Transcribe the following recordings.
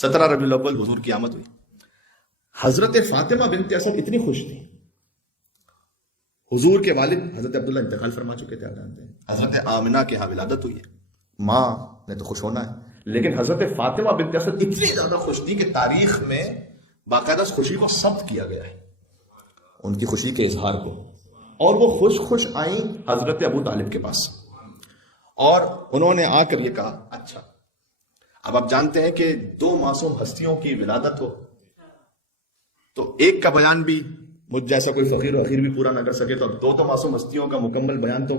17 ربیع الاول حضور کی آمد ہوئی. حضرت فاطمہ بنت اسد اتنی خوش تھی. حضور کے والد حضرت عبداللہ انتقال فرما چکے تھے، آپ جانتے ہیں. حضرت آمنہ کے ہاں ولادت ہوئی ہے. ماں نے تو خوش ہونا ہے، لیکن حضرت فاطمہ بنت اسد اتنی زیادہ خوش تھی کہ تاریخ میں باقاعدہ اس خوشی کو ثبت کیا گیا ہے، ان کی خوشی کے اظہار کو. اور وہ خوش آئیں حضرت ابو طالب کے پاس، اور انہوں نے آ کر یہ کہا اچھا اب آپ جانتے ہیں کہ 2 معصوم ہستیوں کی ولادت ہو تو ایک کا بیان بھی مجھ جیسا کوئی فقیر و اخیر بھی پورا نہ کر سکے، تو اب 2 معصوم ہستیوں کا مکمل بیان تو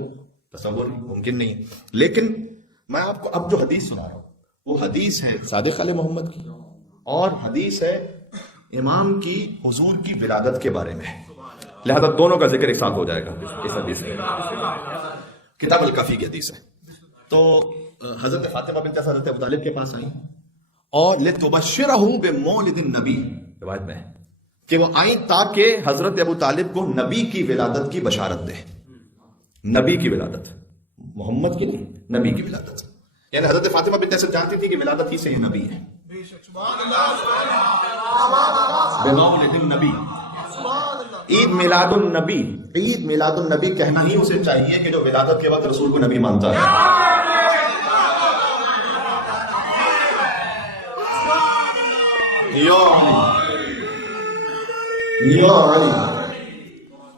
تصور ممکن نہیں ہے. لیکن میں آپ کو اب جو حدیث سنا رہا ہوں وہ حدیث ہے صادق علیہ محمد کی، اور حدیث ہے امام کی حضور کی ولادت کے بارے میں، لہذا دونوں کا ذکر ایک ساتھ ہو جائے گا اس حدیث میں. کتاب الکافی کی حدیث ہے. تو حضرت فاطمہ بنت اسد حضرت ابو طالب کے پاس آئیں اور لتبشرہ بمولد النبی، روایت میں کہ وہ آئیں تاکہ حضرت ابو طالب کو نبی کی ولادت کی بشارت دے. نبی کی ولادت، محمد کی نہیں، نبی کی ولادت. یعنی حضرت فاطمہ بنت اسد جانتی تھی کہ ولادت ہی سے یہ نبی ہے. بمولد النبی، عید میلاد النبی. عید میلاد النبی کہنا ہی اسے چاہیے کہ جو ولادت کے وقت رسول کو نبی مانتا ہے.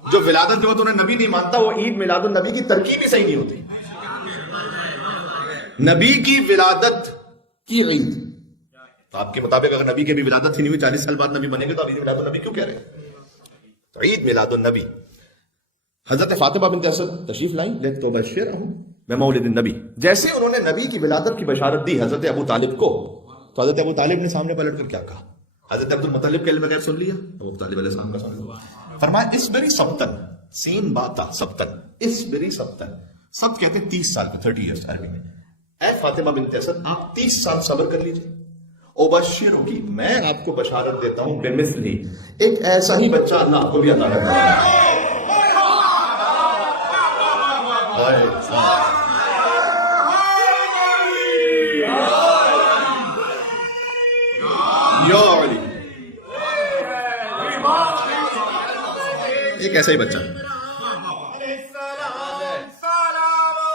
جو ولادت کے وقت انہیں نبی نہیں مانتا وہ عید میلاد النبی کی ترکیب ہی صحیح نہیں ہوتی. نبی کی ولادت کی عید، تو آپ کے مطابق اگر نبی کی بھی ولادت ہی نہیں ہوئی 40 سال بعد نبی بنے گے تو آپ عید میلاد النبی کیوں کہہ رہے ہیں؟ تو عید میلاد النبی. حضرت فاطمہ بنت اسد تشریف لائیں لتبشرہ بمولد النبی. جیسے انہوں نے نبی کی ولادت کی بشارت دی حضرت ابو طالب کو، تو حضرت ابو طالب نے سامنے پلٹ کر کیا کہا؟ حضرت عبد المطلب کے علم غیب سن لیا، ابو طالب علیہ السلام کا سن لیا. فرمایا اسبری سبتن، سین باتا سبتن، اسبری سبتن. سب کہتے ہیں 30 سال کا، 30 ایئرس عربی میں. اے فاطمہ بنت اسد آپ 30 سال صبر کر لیجئے. ابشروں کی، میں آپ کو بشارت دیتا ہوں بمثلی، ایک ایسا ہی بچہ اللہ آپ کو بھی عطا کرے گا. ایک ایسا ہی بچہ.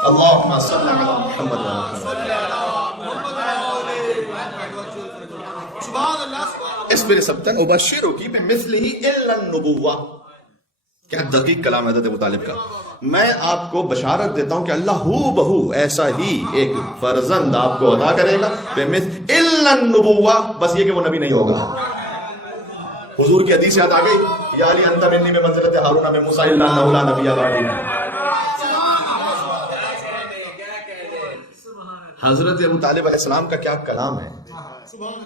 اللہم صلی علی محمد و اسبر سبتن ابشروں کی بمثلہ الا النبوہ. کیا دقیق کلام ہے حضرت ابو طالب کا. میں آپ کو بشارت دیتا ہوں کہ اللہ ہو بہو ایسا ہی ایک فرزند آپ کو عطا کرے گا بمثل الا النبوہ، بس یہ کہ وہ نبی نہیں ہوگا. حضور کی حدیث یاد آ گئی، یا علی انت منی میں منزلت ہارون میں موسیٰ الا انہ لا نبی بعدی. حضرت ابو طالب علیہ السلام کا کیا کلام ہے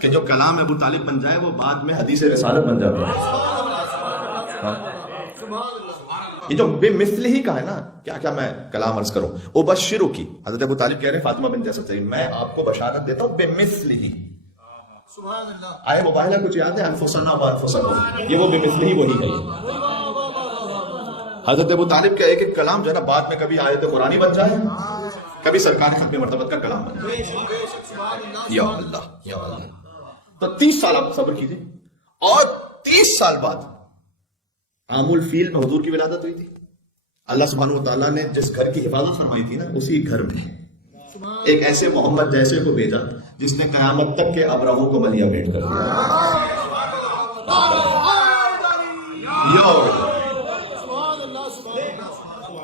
کہ جو کلام ابو طالب بن جائے وہ بعد میں حدیث رسالت بن جاتا ہے. یہ جو بے مثل ہی کا ہے نا، کیا میں کلام عرض کروں. ابشروں کی، حضرت ابو طالب کہہ رہے ہیں فاطمہ بنت اسد سے میں آپ کو بشارت دیتا ہوں بے مثل ہی. آئے مباہلہ کچھ یاد ہے، انفسنا و انفسکم، یہ وہ بے مثل ہی وہی ہے. حضرت ابو طالب کا ایک ایک کلام جو ہے نا بعد میں کبھی آیت قرآنی بن جائے، کبھی سرکار ختم مرتبت کا کلام بن جائے. یا اللہ یا اللہ. تو 30 سال آپ صبر کیجئے، اور 30 سال بعد عام الفیل میں حضور کی ولادت ہوئی تھی. اللہ سبحانہ وتعالیٰ نے جس گھر کی حفاظت فرمائی تھی نا، اسی گھر میں ایک ایسے محمد جیسے کو بھیجا جس نے قیامت تک کے ابرہوں کو ملیہ بھیٹ کر دیا.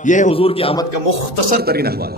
یہ حضور کی آمد کا مختصر ترین احوال ہے.